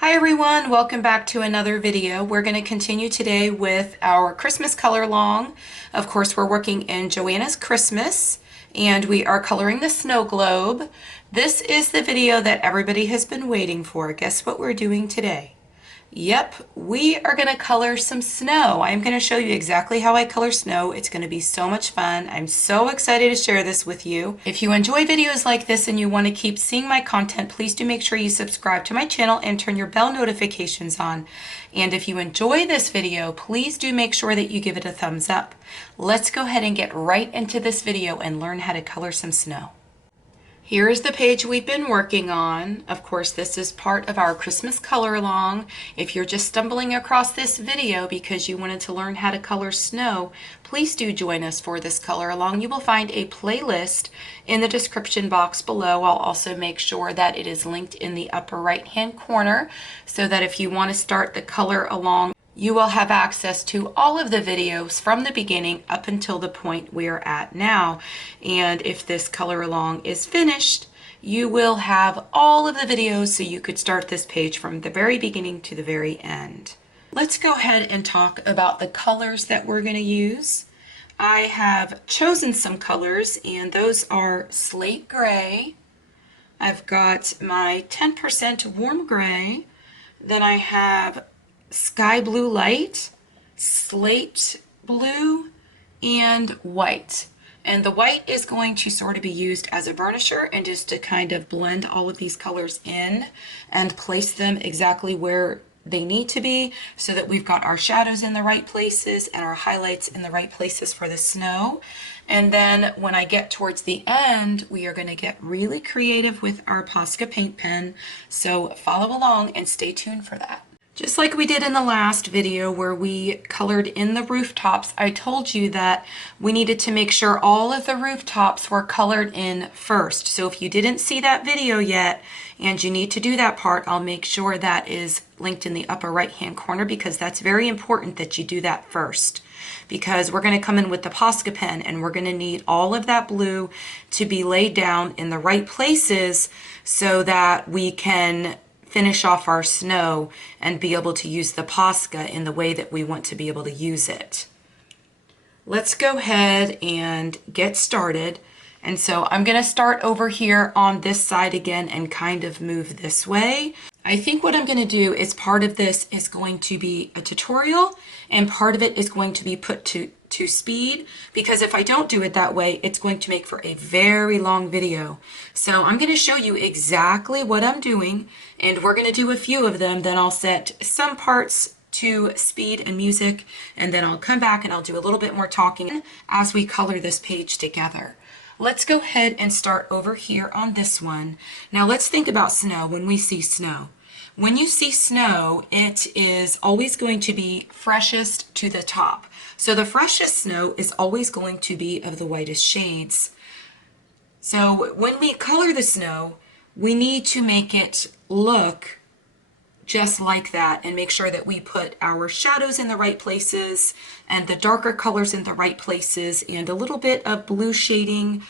Hi everyone, welcome back to another video. We're going to continue today with our Christmas color along. Of course, we're working in Johanna's Christmas and we are coloring the snow globe. This is the video that everybody has been waiting for. Guess what we're doing today? Yep, we are going to color some snow. I'm going to show you exactly how I color snow. It's going to be so much fun. I'm so excited to share this with you. If you enjoy videos like this and you want to keep seeing my content, please do make sure you subscribe to my channel and turn your bell notifications on. And if you enjoy this video, please do make sure that you give it a thumbs up. Let's go ahead and get right into this video and learn how to color some snow. Here is the page we've been working on. Of course, this is part of our Christmas color along. If you're just stumbling across this video because you wanted to learn how to color snow, please do join us for this color along. You will find a playlist in the description box below. I'll also make sure that it is linked in the upper right hand corner so that if you want to start the color along, you will have access to all of the videos from the beginning up until the point we're at now. And if this color along is finished, you will have all of the videos so you could start this page from the very beginning to the very end. Let's go ahead and talk about the colors that we're going to use. I have chosen some colors and those are slate gray. I've got my 10% warm gray. Then I have sky blue light, slate blue, and white. And the white is going to sort of be used as a burnisher and just to kind of blend all of these colors in and place them exactly where they need to be so that we've got our shadows in the right places and our highlights in the right places for the snow. And then when I get towards the end, we are going to get really creative with our Posca paint pen. So follow along and stay tuned for that. Just like we did in the last video where we colored in the rooftops, I told you that we needed to make sure all of the rooftops were colored in first. So if you didn't see that video yet and you need to do that part, I'll make sure that is linked in the upper right hand corner because that's very important that you do that first. Because we're going to come in with the Posca pen and we're going to need all of that blue to be laid down in the right places so that we can finish off our snow and be able to use the Posca in the way that we want to be able to use it. Let's go ahead and get started. And so I'm going to start over here on this side again and kind of move this way. I think what I'm going to do is part of this is going to be a tutorial and part of it is going to be put to speed, because if I don't do it that way, it's going to make for a very long video. So I'm going to show you exactly what I'm doing and we're going to do a few of them. Then I'll set some parts to speed and music and then I'll come back and I'll do a little bit more talking as we color this page together. Let's go ahead and start over here on this one. Now let's think about snow when we see snow. When you see snow, it is always going to be freshest to the top. So the freshest snow is always going to be of the whitest shades. So when we color the snow, we need to make it look just like that and make sure that we put our shadows in the right places and the darker colors in the right places and a little bit of blue shading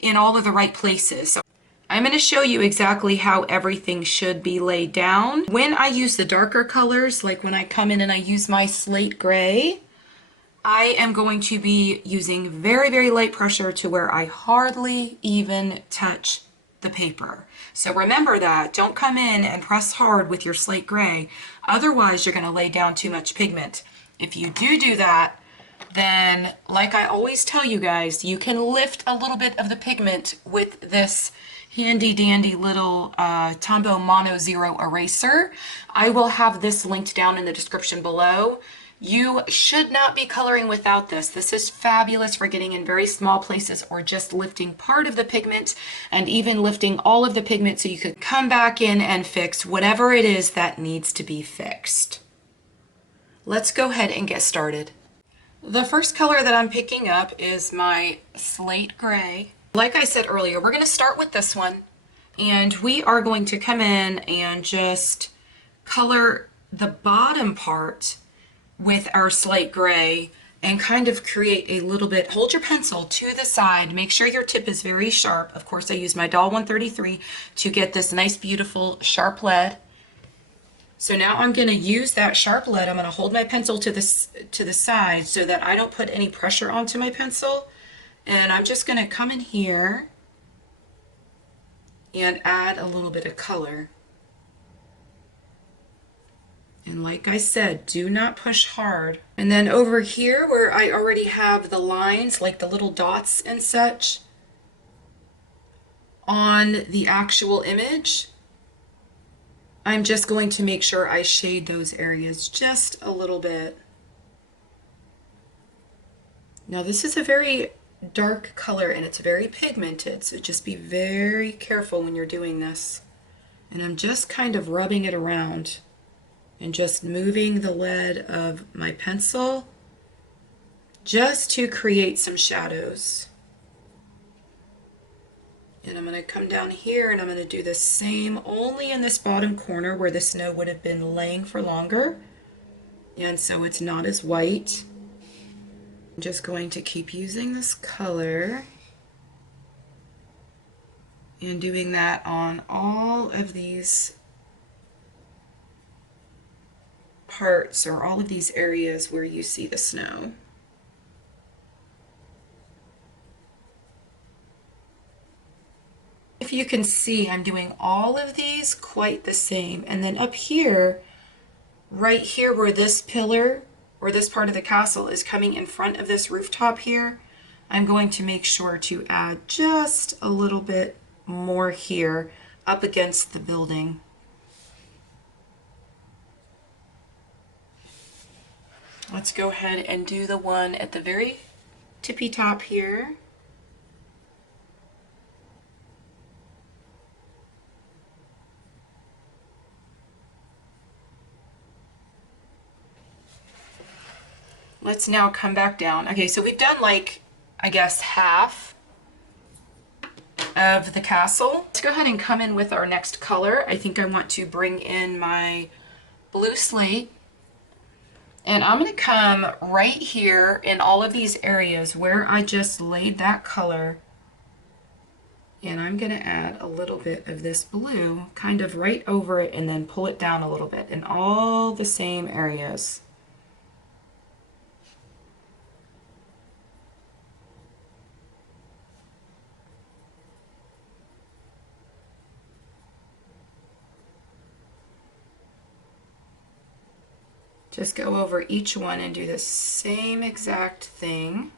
in all of the right places. So I'm going to show you exactly how everything should be laid down. When I use the darker colors, like when I come in and I use my slate gray, I am going to be using very, very light pressure to where I hardly even touch the paper. So remember that. Don't come in and press hard with your slate gray. Otherwise, you're going to lay down too much pigment. If you do that, then like I always tell you guys, you can lift a little bit of the pigment with this handy dandy little Tombow Mono Zero eraser. I will have this linked down in the description below. You should not be coloring without this. This is fabulous for getting in very small places or just lifting part of the pigment and even lifting all of the pigment so you could come back in and fix whatever it is that needs to be fixed. Let's go ahead and get started. The first color that I'm picking up is my slate gray. Like I said earlier, we're going to start with this one and we are going to come in and just color the bottom part with our slate gray and kind of create a little bit. Hold your pencil to the side, make sure your tip is very sharp. Of course I use my Doll 133 to get this nice beautiful sharp lead. So now I'm going to use that sharp lead. I'm going to hold my pencil to the side so that I don't put any pressure onto my pencil. And I'm just going to come in here and add a little bit of color. And like I said, do not push hard. And then over here where I already have the lines, like the little dots and such, on the actual image, I'm just going to make sure I shade those areas just a little bit. Now this is a very dark color and it's very pigmented, so just be very careful when you're doing this. And I'm just kind of rubbing it around and just moving the lead of my pencil just to create some shadows. And I'm going to come down here and I'm going to do the same only in this bottom corner where the snow would have been laying for longer. And so it's not as white. I'm just going to keep using this color and doing that on all of these parts or all of these areas where you see the snow. If you can see, I'm doing all of these quite the same. And then up here, right here where this pillar or this part of the castle is coming in front of this rooftop here, I'm going to make sure to add just a little bit more here up against the building. Let's go ahead and do the one at the very tippy top here. Let's now come back down. Okay, so we've done like, I guess, half of the castle. Let's go ahead and come in with our next color. I think I want to bring in my blue slate. And I'm going to come right here in all of these areas where I just laid that color. And I'm going to add a little bit of this blue kind of right over it and then pull it down a little bit in all the same areas. Just go over each one and do the same exact thing.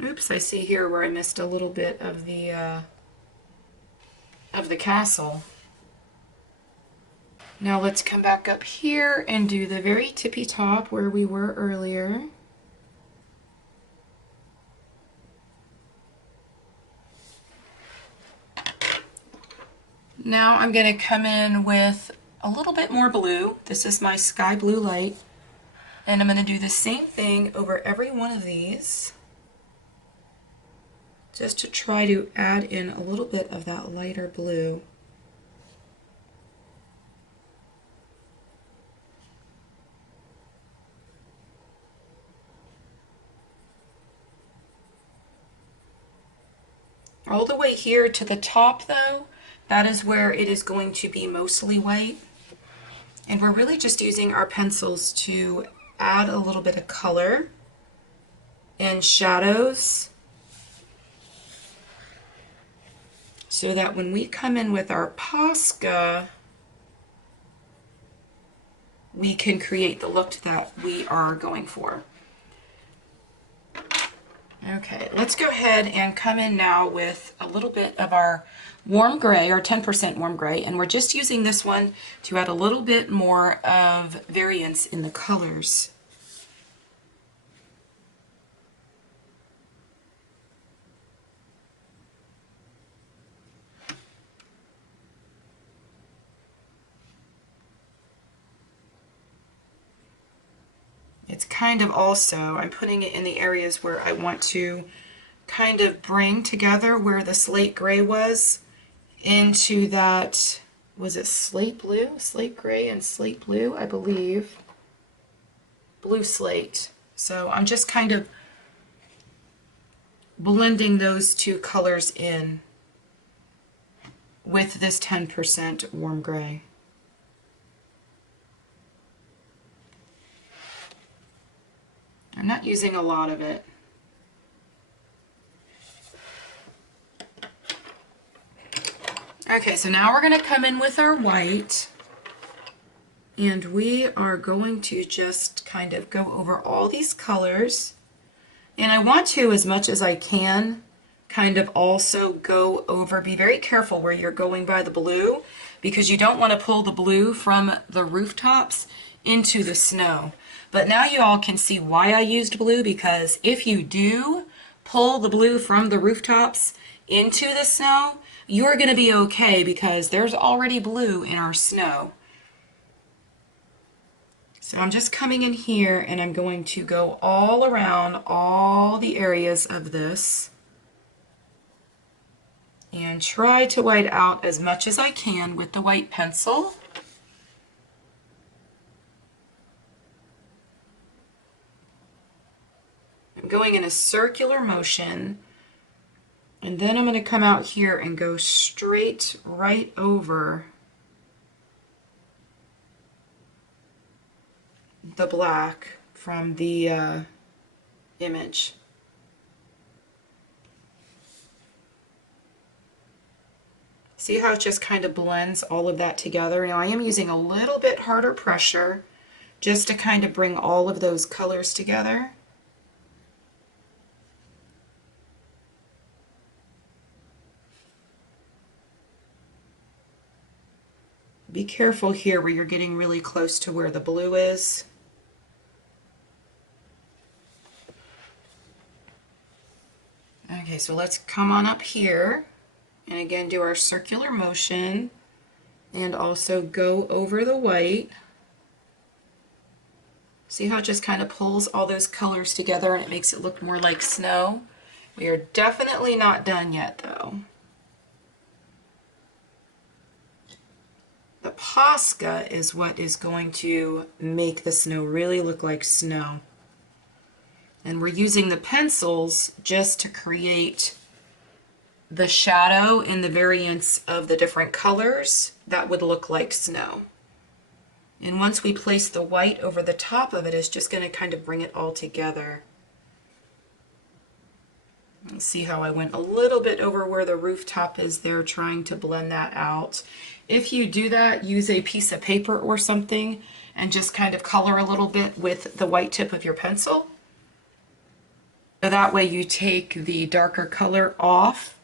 Oops, I see here where I missed a little bit of the castle. Now let's come back up here and do the very tippy top where we were earlier. Now I'm going to come in with a little bit more blue. This is my sky blue light. And I'm going to do the same thing over every one of these, just to try to add in a little bit of that lighter blue. All the way here to the top though, that is where it is going to be mostly white. And we're really just using our pencils to add a little bit of color and shadows so that when we come in with our Posca, we can create the look that we are going for. Okay, let's go ahead and come in now with a little bit of our warm gray, or 10% warm gray, and we're just using this one to add a little bit more of variance in the colors. It's kind of also, I'm putting it in the areas where I want to kind of bring together where the slate gray was into that, was it slate blue? Slate gray and slate blue, I believe. Blue slate. So I'm just kind of blending those two colors in with this 10% warm gray. I'm not using a lot of it. Okay, so now we're going to come in with our white, and we are going to just kind of go over all these colors. And I want to, as much as I can, kind of also go over, be very careful where you're going by the blue, because you don't want to pull the blue from the rooftops into the snow. But now you all can see why I used blue, because if you do pull the blue from the rooftops into the snow, you're going to be okay because there's already blue in our snow. So I'm just coming in here and I'm going to go all around all the areas of this and try to white out as much as I can with the white pencil. I'm going in a circular motion, and then I'm going to come out here and go straight right over the black from the image. See how it just kind of blends all of that together? Now I am using a little bit harder pressure just to kind of bring all of those colors together. Be careful here where you're getting really close to where the blue is. Okay, so let's come on up here and again do our circular motion and also go over the white. See how it just kind of pulls all those colors together and it makes it look more like snow? We are definitely not done yet though. The Posca is what is going to make the snow really look like snow. And we're using the pencils just to create the shadow and the variance of the different colors that would look like snow. And once we place the white over the top of it, it's just going to kind of bring it all together. Let's see how I went a little bit over where the rooftop is there, trying to blend that out. If you do that, use a piece of paper or something and just kind of color a little bit with the white tip of your pencil. So that way you take the darker color off.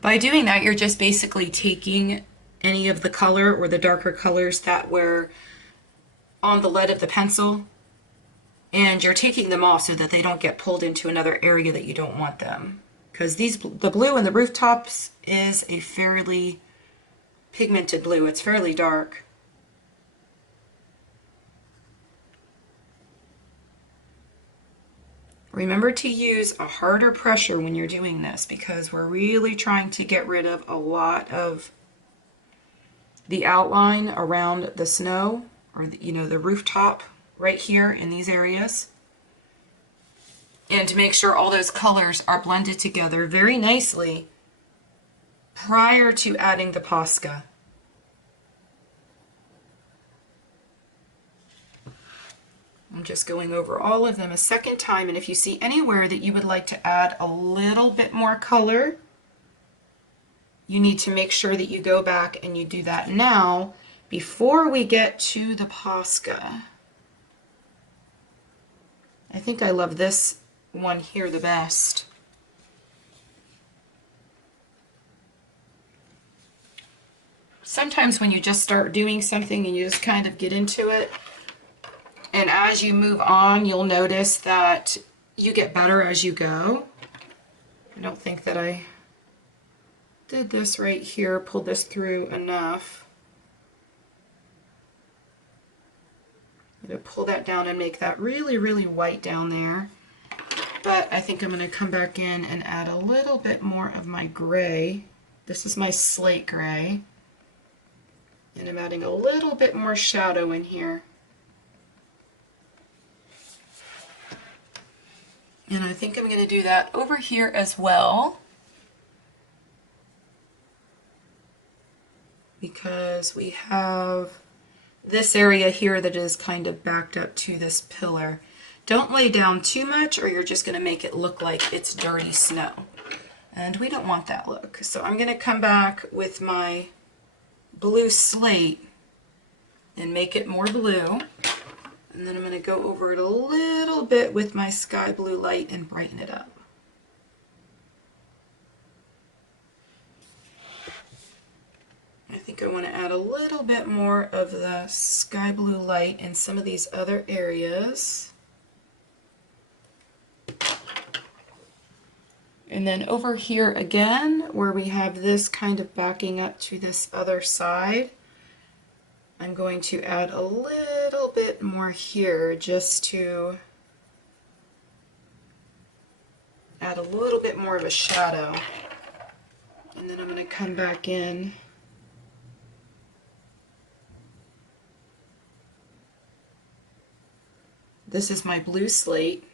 By doing that, you're just basically taking any of the color or the darker colors that were on the lead of the pencil, and you're taking them off so that they don't get pulled into another area that you don't want them. Because the blue in the rooftops is a fairly pigmented blue. It's fairly dark. Remember to use a harder pressure when you're doing this because we're really trying to get rid of a lot of the outline around the snow, or the rooftop right here in these areas. And to make sure all those colors are blended together very nicely prior to adding the Posca. I'm just going over all of them a second time, and if you see anywhere that you would like to add a little bit more color, you need to make sure that you go back and you do that now before we get to the Posca. I think I love this one here the best. Sometimes when you just start doing something and you just kind of get into it, and as you move on, you'll notice that you get better as you go. I don't think that I did this right here, pulled this through enough. I'm going to pull that down and make that really, really white down there. But I think I'm going to come back in and add a little bit more of my gray. This is my slate gray. And I'm adding a little bit more shadow in here. And I think I'm going to do that over here as well, because we have this area here that is kind of backed up to this pillar. Don't lay down too much or you're just going to make it look like it's dirty snow. And we don't want that look. So I'm going to come back with my blue slate and make it more blue. And then I'm going to go over it a little bit with my sky blue light and brighten it up. I think I want to add a little bit more of the sky blue light in some of these other areas. And then over here again, where we have this kind of backing up to this other side, I'm going to add a little bit more here just to add a little bit more of a shadow. And then I'm going to come back in this is my blue slate,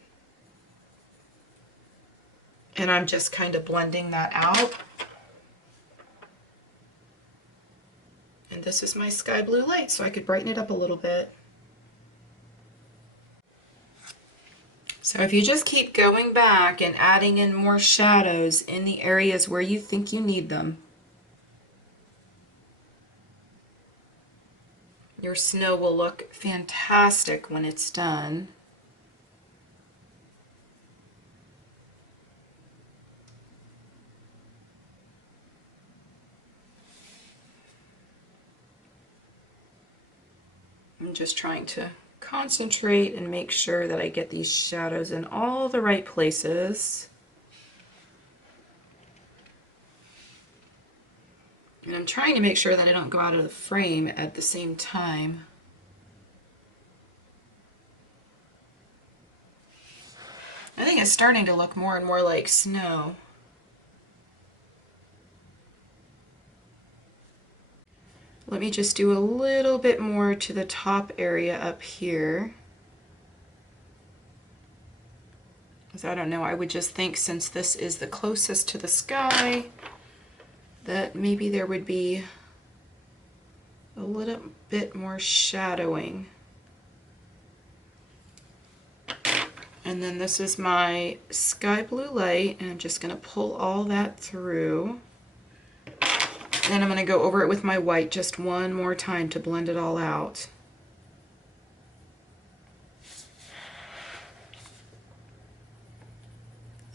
and I'm just kind of blending that out. And this is my sky blue light, so I could brighten it up a little bit. So if you just keep going back and adding in more shadows in the areas where you think you need them, your snow will look fantastic when it's done. I'm just trying to concentrate and make sure that I get these shadows in all the right places. And I'm trying to make sure that I don't go out of the frame at the same time. I think it's starting to look more and more like snow. Let me just do a little bit more to the top area up here. Because I don't know, I would just think since this is the closest to the sky, that maybe there would be a little bit more shadowing. And then this is my sky blue light, and I'm just going to pull all that through. Then I'm going to go over it with my white just one more time to blend it all out.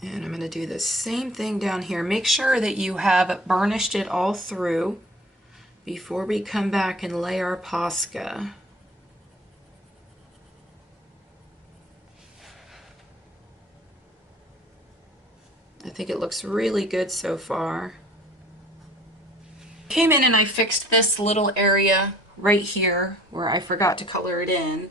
And I'm going to do the same thing down here. Make sure that you have burnished it all through before we come back and lay our Posca. I think it looks really good so far. Came in and I fixed this little area right here where I forgot to color it in,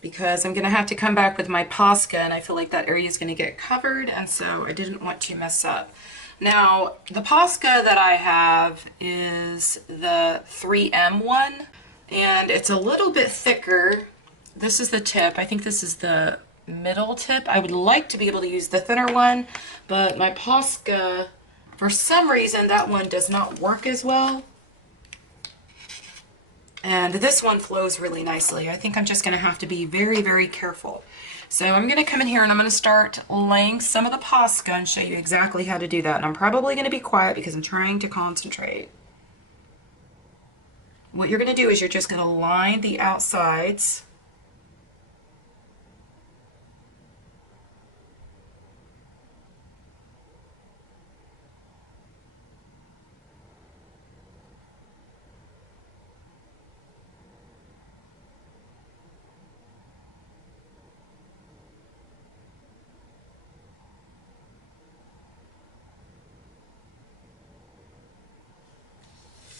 because I'm going to have to come back with my Posca and I feel like that area is going to get covered, and so I didn't want to mess up. Now, the Posca that I have is the 3M one, and it's a little bit thicker. This is the tip. I think this is the middle tip. I would like to be able to use the thinner one, but my Posca, for some reason, that one does not work as well. And this one flows really nicely. I think I'm just going to have to be very, very careful. So I'm going to come in here and I'm going to start laying some of the Posca and show you exactly how to do that. And I'm probably going to be quiet because I'm trying to concentrate. What you're going to do is you're just going to line the outsides.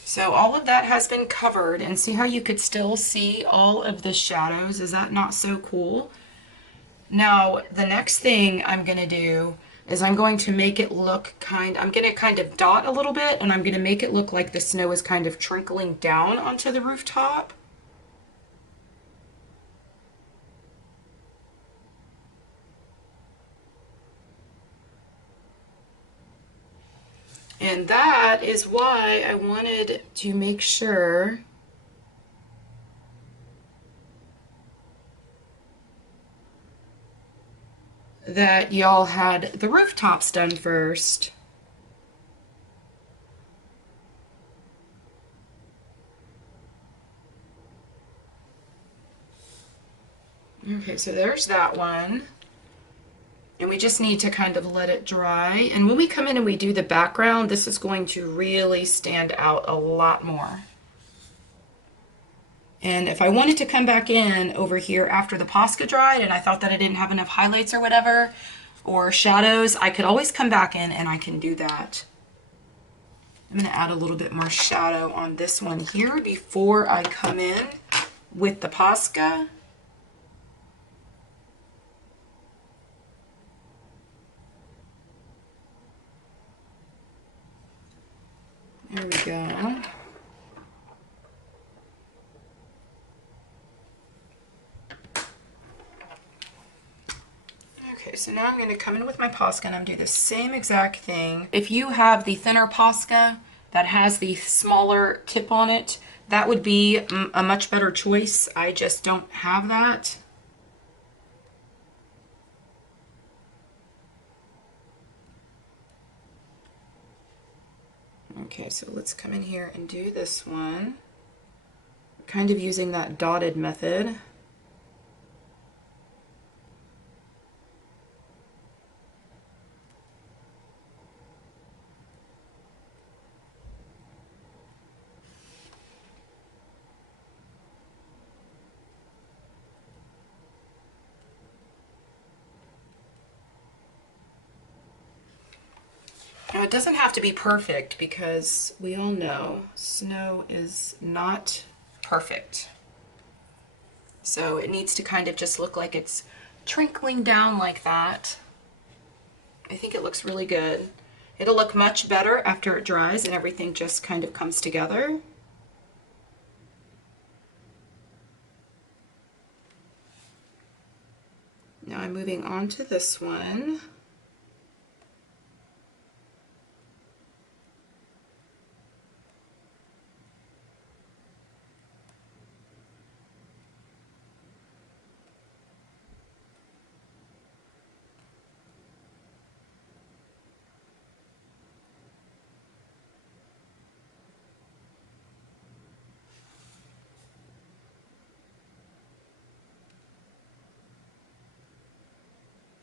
So all of that has been covered, and see how you could still see all of the shadows? Is that not so cool? Now, the next thing I'm going to do is I'm going to make it look I'm going to kind of dot a little bit, and I'm going to make it look like the snow is kind of trickling down onto the rooftop. And that is why I wanted to make sure that y'all had the rooftops done first. Okay, so there's that one. And we just need to kind of let it dry. And when we come in and we do the background, this is going to really stand out a lot more. And if I wanted to come back in over here after the Posca dried and I thought that I didn't have enough highlights or whatever, or shadows, I could always come back in and I can do that. I'm going to add a little bit more shadow on this one here before I come in with the Posca. There we go. Okay, so now I'm going to come in with my Posca and I'm do the same exact thing. If you have the thinner Posca that has the smaller tip on it, that would be a much better choice. I just don't have that. Okay, so let's come in here and do this one. Kind of using that dotted method. Now it doesn't have to be perfect because we all know snow is not perfect. So it needs to kind of just look like it's trickling down like that. I think it looks really good. It'll look much better after it dries and everything just kind of comes together. Now I'm moving on to this one.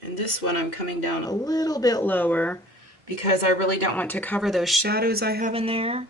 And this one I'm coming down a little bit lower because I really don't want to cover those shadows I have in there.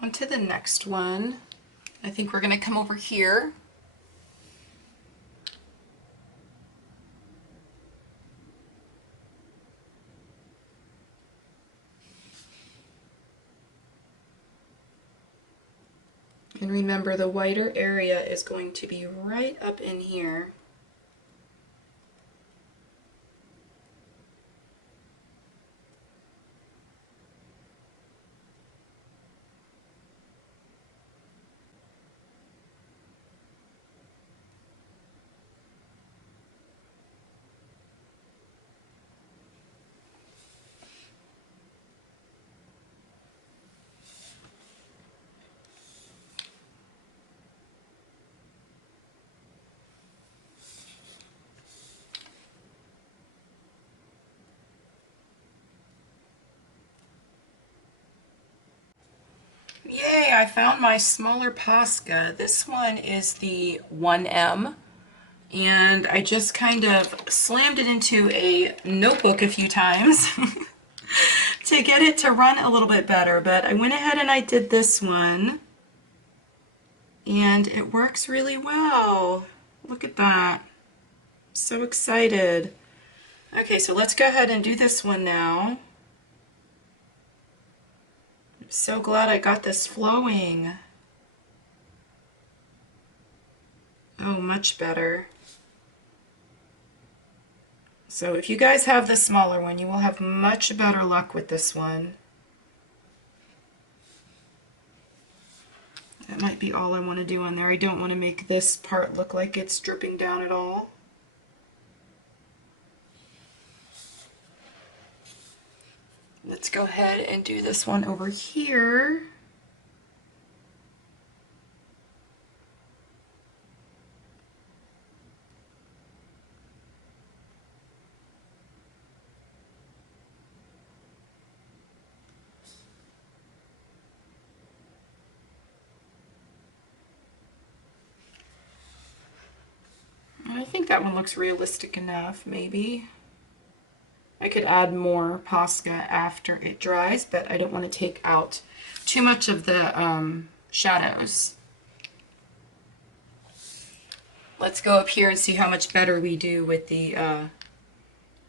On to the next one. I think we're going to come over here. And remember, the whiter area is going to be right up in here. I found my smaller Posca. This one is the 1M, and I just kind of slammed it into a notebook a few times to get it to run a little bit better, but I went ahead and I did this one, and it works really well. Look at that. So excited. Okay, so let's go ahead and do this one now. I'm so glad I got this flowing. Oh, much better. So if you guys have the smaller one, you will have much better luck with this one. That might be all I want to do on there. I don't want to make this part look like it's dripping down at all. Let's go ahead and do this one over here. I think that one looks realistic enough, maybe. I could add more Posca after it dries, but I don't want to take out too much of the shadows. Let's go up here and see how much better we do with the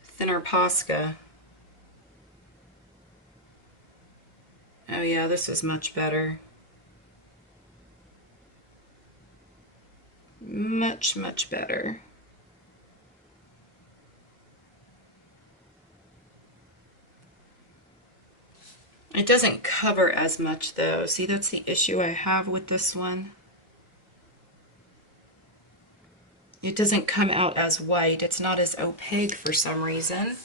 thinner Posca. Oh yeah, this is much better. Much, much better. It doesn't cover as much though. See, that's the issue I have with this one. It doesn't come out as white. It's not as opaque for some reason.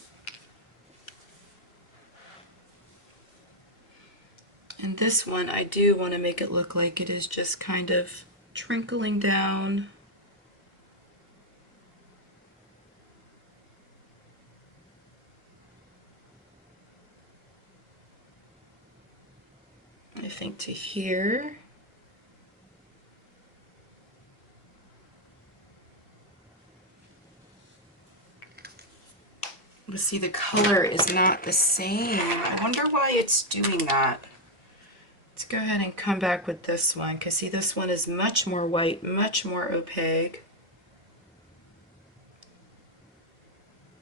And this one, I do want to make it look like it is just kind of trickling down. I think to here. But see, the color is not the same. I wonder why it's doing that. Let's go ahead and come back with this one, because see, this one is much more white, much more opaque.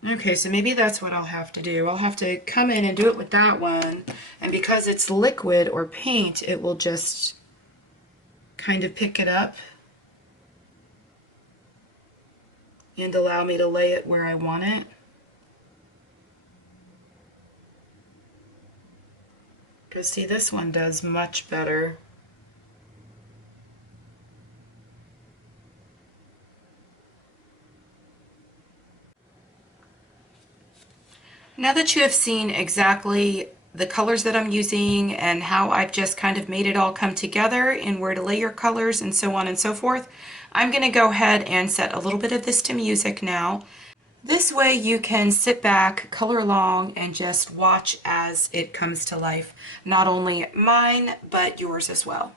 Okay, so maybe that's what I'll have to do. I'll have to come in and do it with that one, and because it's liquid or paint, it will just kind of pick it up and allow me to lay it where I want it. Because see, this one does much better. Now that you have seen exactly the colors that I'm using and how I've just kind of made it all come together and where to lay your colors and so on and so forth, I'm going to go ahead and set a little bit of this to music now. This way you can sit back, color along, and just watch as it comes to life. Not only mine, but yours as well.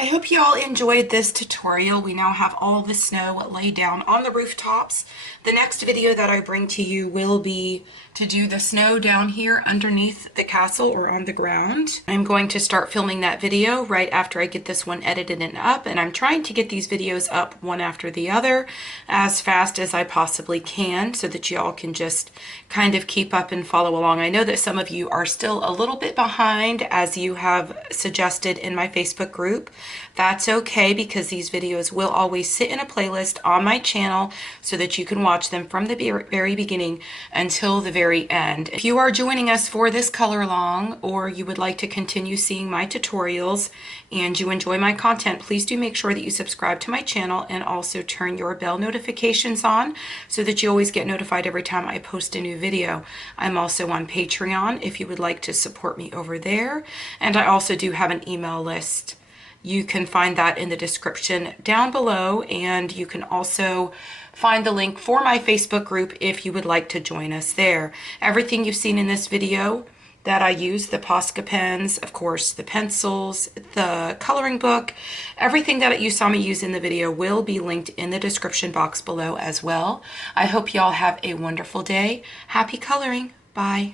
I hope you all enjoyed this tutorial. We now have all the snow laid down on the rooftops. The next video that I bring to you will be to do the snow down here underneath the castle or on the ground. I'm going to start filming that video right after I get this one edited and up, and I'm trying to get these videos up one after the other as fast as I possibly can so that you all can just kind of keep up and follow along. I know that some of you are still a little bit behind, as you have suggested in my Facebook group. That's okay, because these videos will always sit in a playlist on my channel so that you can watch them from the very beginning until the very end. If you are joining us for this color along, or you would like to continue seeing my tutorials and you enjoy my content, please do make sure that you subscribe to my channel and also turn your bell notifications on so that you always get notified every time I post a new video. I'm also on Patreon if you would like to support me over there, and I also do have an email list. You can find that in the description down below, and you can also find the link for my Facebook group if you would like to join us there. Everything you've seen in this video that I use, the Posca pens, of course, the pencils, the coloring book, everything that you saw me use in the video will be linked in the description box below as well. I hope y'all have a wonderful day. Happy coloring. Bye.